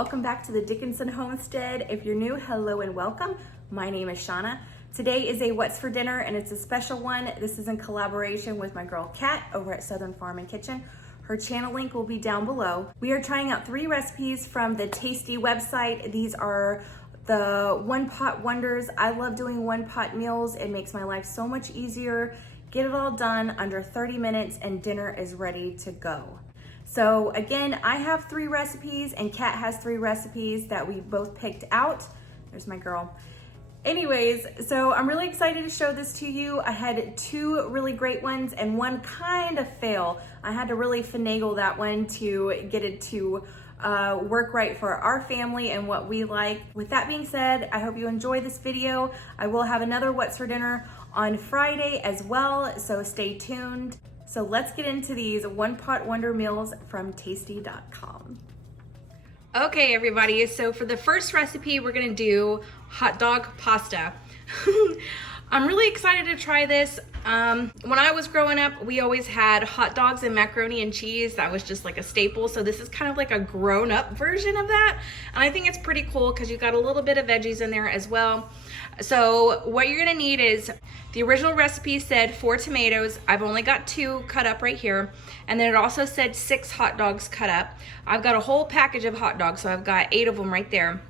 welcome back to the Dickinson Homestead. If you're new, hello and welcome. My name is Shauna. Today is a What's for Dinner and it's a special one. This is in collaboration with my girl Kat over at Southern Farm and Kitchen. Her channel link will be down below. We are trying out 3 recipes from the Tasty website. These are the one-pot wonders. I love doing one-pot meals. It makes my life so much easier. Get it all done under 30 minutes and dinner is ready to go. So again, I have 3 recipes and Kat has 3 recipes that we both picked out. There's my girl. Anyways, so I'm really excited to show this to you. I had 2 really great ones and one kind of fail. I had to really finagle that one to get it to work right for our family and what we like. With that being said, I hope you enjoy this video. I will have another What's for Dinner on Friday as well, so stay tuned. So let's get into these one-pot wonder meals from tasty.com. Okay, everybody, so for the first recipe, we're gonna do hot dog pasta. I'm really excited to try this. When I was growing up, we always had hot dogs and macaroni and cheese. That was just like a staple. So this is kind of like a grown-up version of that. And I think it's pretty cool because you've got a little bit of veggies in there as well. So what you're gonna need is, the original recipe said 4 tomatoes. I've only got 2 cut up right here. And then it also said 6 hot dogs cut up. I've got a whole package of hot dogs, so I've got 8 of them right there.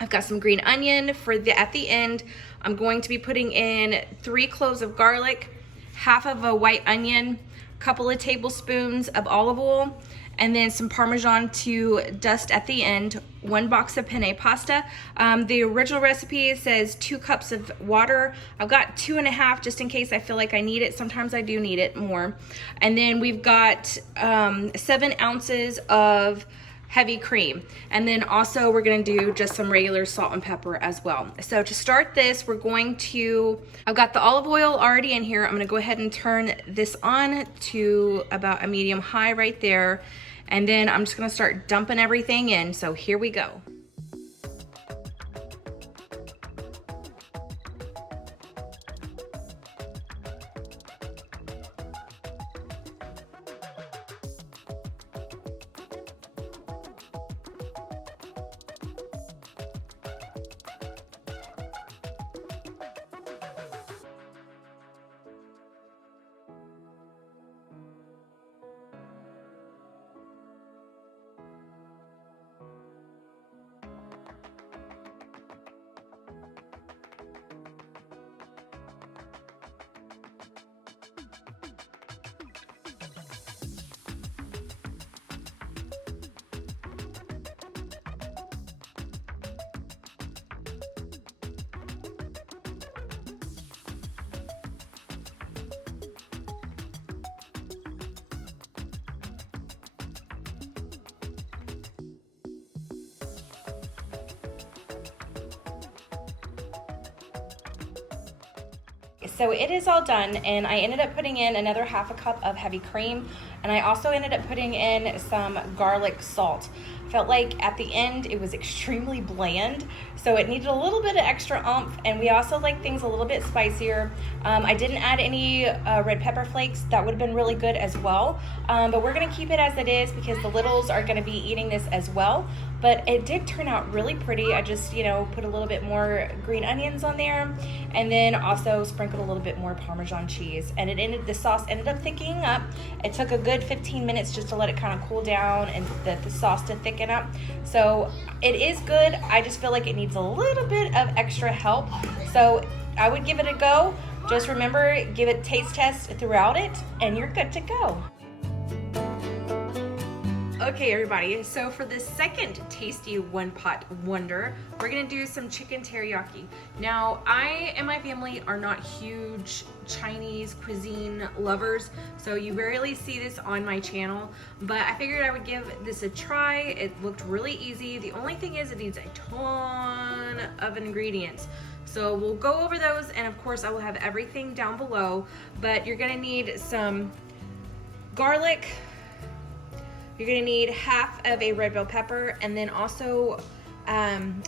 I've got some green onion for at the end. I'm going to be putting in 3 cloves of garlic, half of a white onion, a couple of tablespoons of olive oil, and then some Parmesan to dust at the end, 1 box of penne pasta. The original recipe says 2 cups of water. I've got 2.5 just in case I feel like I need it. Sometimes I do need it more. And then we've got 7 ounces of heavy cream. And then also we're gonna do just some regular salt and pepper as well. So to start this, I've got the olive oil already in here. I'm gonna go ahead and turn this on to about a medium high right there. And then I'm just gonna start dumping everything in. So here we go. So it is all done, and I ended up putting in another half a cup of heavy cream, and I also ended up putting in some garlic salt. Felt like at the end it was extremely bland, so it needed a little bit of extra oomph, and we also like things a little bit spicier. I didn't add any red pepper flakes. That would have been really good as well, but we're gonna keep it as it is because the littles are gonna be eating this as well. But it did turn out really pretty. I just, put a little bit more green onions on there, and then also sprinkled a little bit more Parmesan cheese. And the sauce ended up thickening up. It took a good 15 minutes just to let it kind of cool down and the sauce to thicken up. So it is good. I just feel like it needs a little bit of extra help. So I would give it a go. Just remember, give it taste test throughout it, and you're good to go. Okay, everybody, so for the second tasty one-pot wonder, we're gonna do some chicken teriyaki. Now, I and my family are not huge Chinese cuisine lovers, so you rarely see this on my channel, but I figured I would give this a try. It looked really easy. The only thing is it needs a ton of ingredients. So we'll go over those, and of course I will have everything down below, but you're gonna need some garlic. You're gonna need half of a red bell pepper, and then also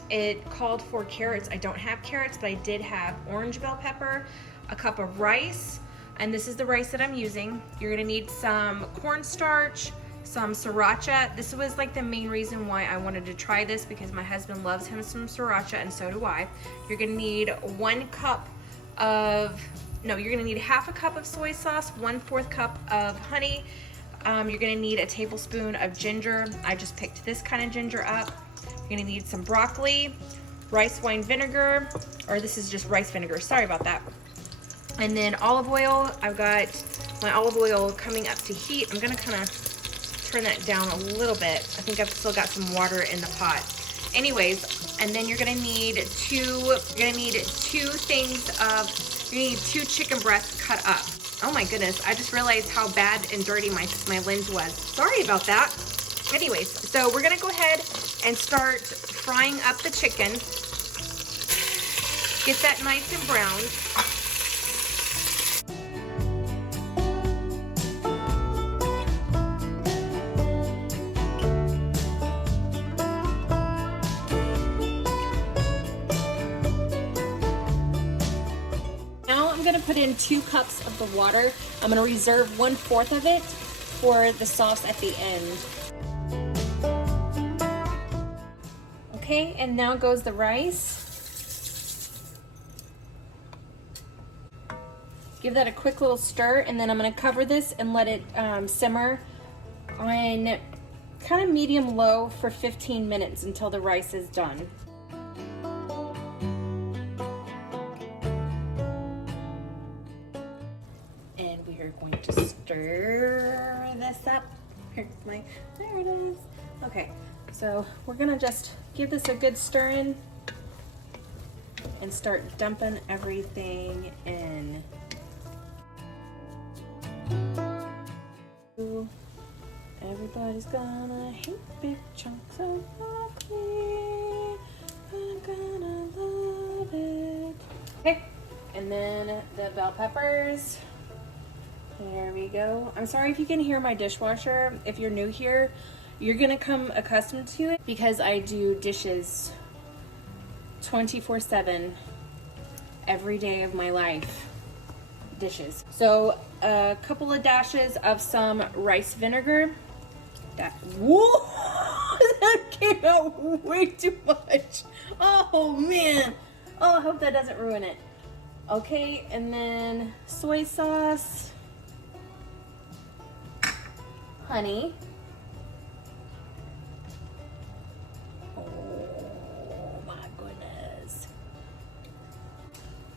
it called for carrots. I don't have carrots, but I did have orange bell pepper, a cup of rice, and this is the rice that I'm using. You're gonna need some cornstarch, some sriracha. This was like the main reason why I wanted to try this, because my husband loves him some sriracha and so do I. You're gonna need you're gonna need half a cup of soy sauce, 1/4 cup of honey. You're gonna need a tablespoon of ginger. I just picked this kind of ginger up. You're gonna need some broccoli, rice wine vinegar, or this is just rice vinegar, sorry about that. And then olive oil. I've got my olive oil coming up to heat. I'm gonna kind of turn that down a little bit. I think I've still got some water in the pot. Anyways, and then you're gonna need two chicken breasts cut up. Oh my goodness, I just realized how bad and dirty my lens was. Sorry about that. Anyways, so we're gonna go ahead and start frying up the chicken. Get that nice and browned. I'm gonna put in 2 cups of the water. I'm gonna reserve 1/4 of it for the sauce at the end. Okay, and now goes the rice. Give that a quick little stir, and then I'm gonna cover this and let it simmer on kind of medium-low for 15 minutes until the rice is done. Going to stir this up. There it is. Okay, so we're gonna just give this a good stir in and start dumping everything in. Everybody's gonna hate big chunks of broccoli. I'm gonna love it. Okay, and then the bell peppers. There we go. I'm sorry if you can hear my dishwasher. If you're new here, you're gonna come accustomed to it because I do dishes 24/7 every day of my life. Dishes. So a couple of dashes of some rice vinegar. Whoa! That came out way too much. Oh man. Oh, I hope that doesn't ruin it. Okay, and then soy sauce. Honey. Oh my goodness.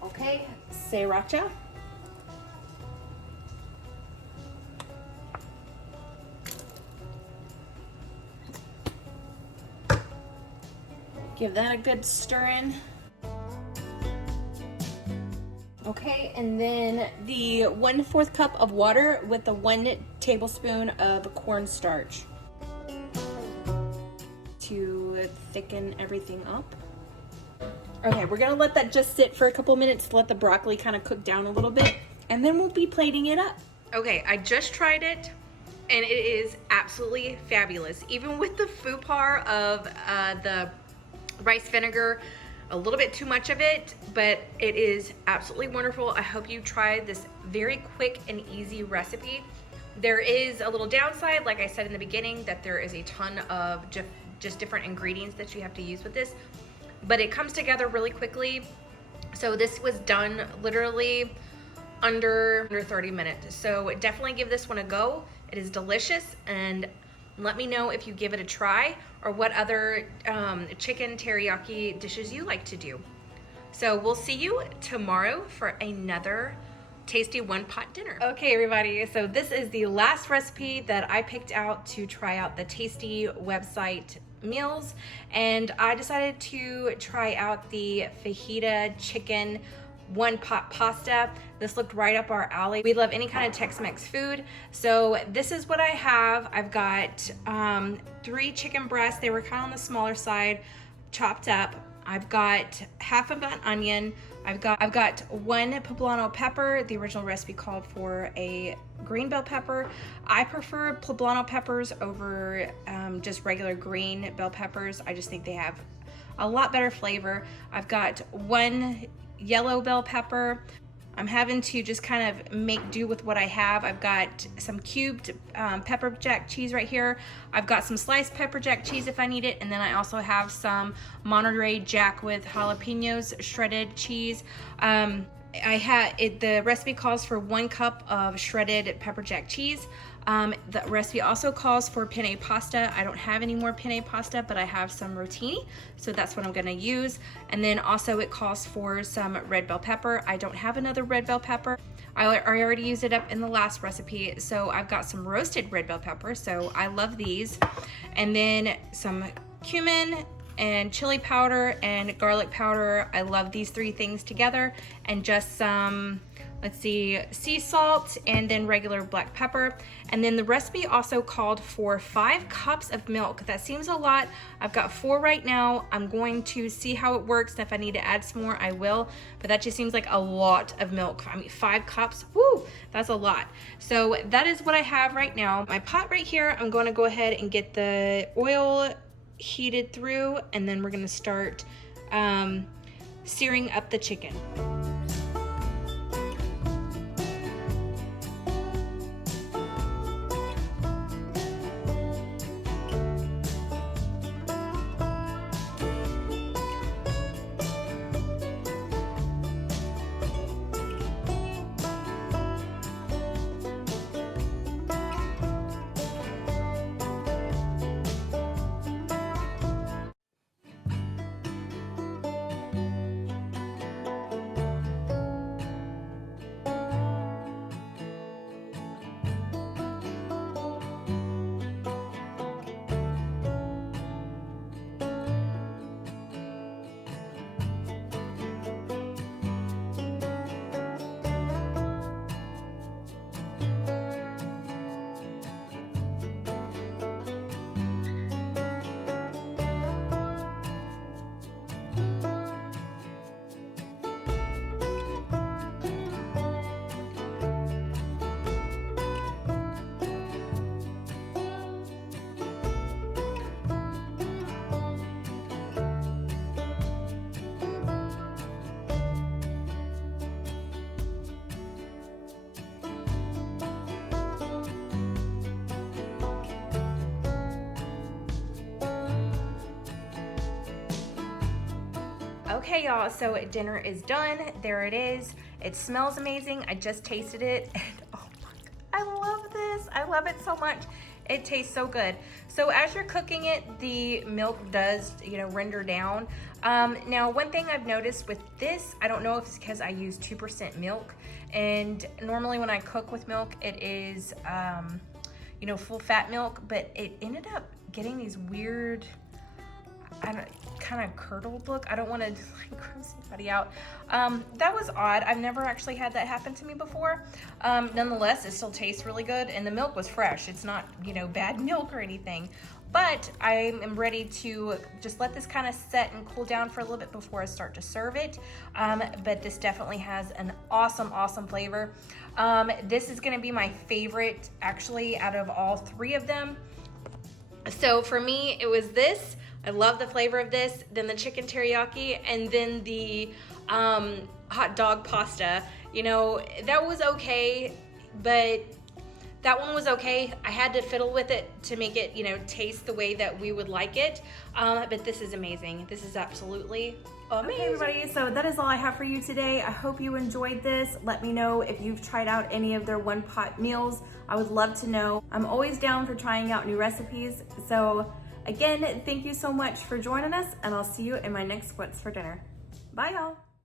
Okay, sriracha. Give that a good stir in. Okay, and then the 1/4 cup of water with the 1 tablespoon of cornstarch to thicken everything up. Okay, we're gonna let that just sit for a couple minutes to let the broccoli kind of cook down a little bit, and then we'll be plating it up. Okay, I just tried it, and it is absolutely fabulous. Even with the faux pas of the rice vinegar, a little bit too much of it, but it is absolutely wonderful. I hope you try this very quick and easy recipe. There is a little downside, like I said in the beginning, that there is a ton of just different ingredients that you have to use with this, but it comes together really quickly. So this was done literally under 30 minutes. So definitely give this one a go. It is delicious, and let me know if you give it a try or what other chicken teriyaki dishes you like to do. So we'll see you tomorrow for another tasty one-pot dinner. Okay, everybody, so this is the last recipe that I picked out to try out the Tasty website meals, and I decided to try out the Fajita Chicken one-pot pasta. This looked right up our alley. We love any kind of Tex-Mex food, so this is what I have. I've got 3 chicken breasts. They were kind of on the smaller side, chopped up. I've got half of an onion. I've got 1 poblano pepper. The original recipe called for a green bell pepper. I prefer poblano peppers over just regular green bell peppers. I just think they have a lot better flavor. I've got 1 yellow bell pepper. I'm having to just kind of make do with what I have. I've got some cubed pepper jack cheese right here. I've got some sliced pepper jack cheese if I need it. And then I also have some Monterey Jack with jalapenos shredded cheese. The recipe calls for 1 cup of shredded pepper jack cheese. The recipe also calls for penne pasta. I don't have any more penne pasta, but I have some rotini, so that's what I'm gonna use. And then also it calls for some red bell pepper. I don't have another red bell pepper. I already used it up in the last recipe, so I've got some roasted red bell pepper, so I love these. And then some cumin and chili powder and garlic powder. I love these 3 things together. And just some, let's see, sea salt and then regular black pepper. And then the recipe also called for 5 cups of milk. That seems a lot. I've got 4 right now. I'm going to see how it works. And if I need to add some more, I will. But that just seems like a lot of milk. I mean, 5 cups, whoo, that's a lot. So that is what I have right now. My pot right here, I'm gonna go ahead and get the oil heated through, and then we're gonna start searing up the chicken. Okay, y'all, so dinner is done. There it is. It smells amazing. I just tasted it, and oh my God, I love this. I love it so much. It tastes so good. So as you're cooking it, the milk does, render down. Now, one thing I've noticed with this, I don't know if it's because I use 2% milk, and normally when I cook with milk, it is, full fat milk, but it ended up getting these weird, kind of curdled look. I don't want to gross anybody out. That was odd. I've never actually had that happen to me before. Nonetheless, it still tastes really good, and the milk was fresh. It's not, bad milk or anything. But I am ready to just let this kind of set and cool down for a little bit before I start to serve it. But this definitely has an awesome, awesome flavor. This is gonna be my favorite, actually, out of all 3 of them. So for me, it was this. I love the flavor of this, then the chicken teriyaki, and then the hot dog pasta. That was okay, but that one was okay. I had to fiddle with it to make it, taste the way that we would like it. But this is amazing. This is absolutely amazing. Okay, everybody, so that is all I have for you today. I hope you enjoyed this. Let me know if you've tried out any of their one-pot meals. I would love to know. I'm always down for trying out new recipes. So again, thank you so much for joining us, and I'll see you in my next What's for Dinner. Bye, y'all.